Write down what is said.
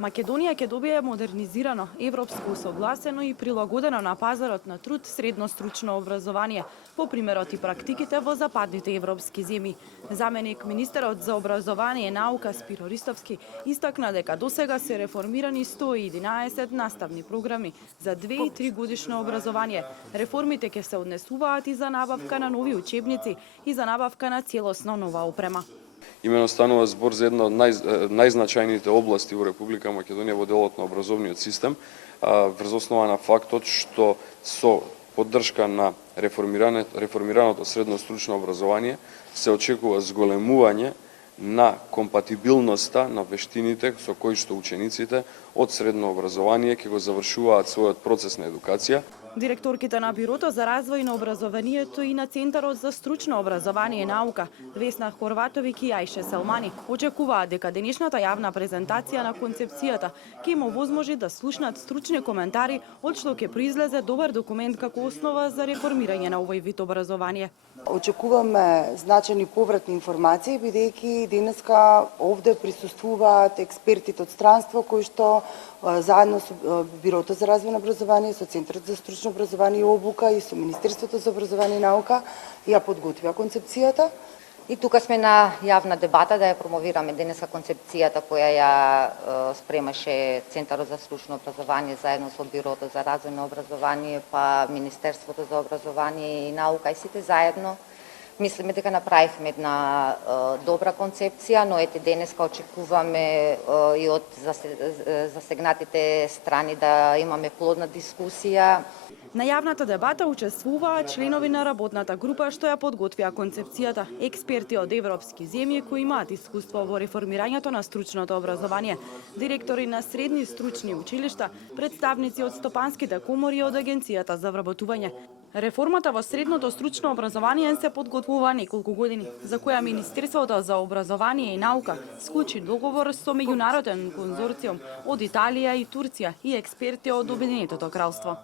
Македонија ќе добие модернизирано, европско согласено и прилагодено на пазарот на труд средно стручно образование, по примерот и практиките во западните европски земји. Заменик министерот за образование и наука Спиро Ристовски истакна дека досега се реформирани 111 наставни програми за 2 и 3 годишно образование. Реформите ќе се однесуваат и за набавка на нови учебници и за набавка на целосно нова опрема. Имено станува збор за една од најзначајните области во Република Македонија во делот на образовниот систем, врз основа на фактот што со поддршка на реформираното средно стручно образование се очекува зголемување на компатибилноста на вештините со кои што учениците од средно образование ќе го завршуваат својот процес на едукација. Директорките на Бирото за развој на образованието и на Центарот за стручно образование и наука Весна Хорватовик и Ајше Салмани очекуваат дека денешната јавна презентација на концепцијата ќе им овозможи да слушнат стручни коментари од што ќе произлезе добар документ како основа за реформирање на овој вид образование. Очекуваме значајни повратни информации, бидејќи денеска овде присуствуваат експертите од странство кои што заедно со Бирото за развој на образование, со Центарот за стручно образование и обука и со Министерството за образование и наука ја подготвија концепцијата. И тука сме на јавна дебата да ја промовираме денеска концепцијата која ја спремаше Центарот за стручно образование заедно со Бирото за развој на образование, па Министерството за образование и наука и сите заедно. Мислиме дека направивме една добра концепција, но ете денеска очекуваме и од засегнатите страни да имаме плодна дискусија. На јавната дебата учествуваа членови на работната група што ја подготвија концепцијата, експерти од европски земји кои имаат искуство во реформирањето на стручното образование, директори на средни стручни училишта, представници од стопанските комори и од Агенцијата за вработување. Реформата во средното стручно образование се подготвува неколку години, за која Министерството за образование и наука склучи договор со меѓународен конзорциум од Италија и Турција и експерти од Обединетото кралство.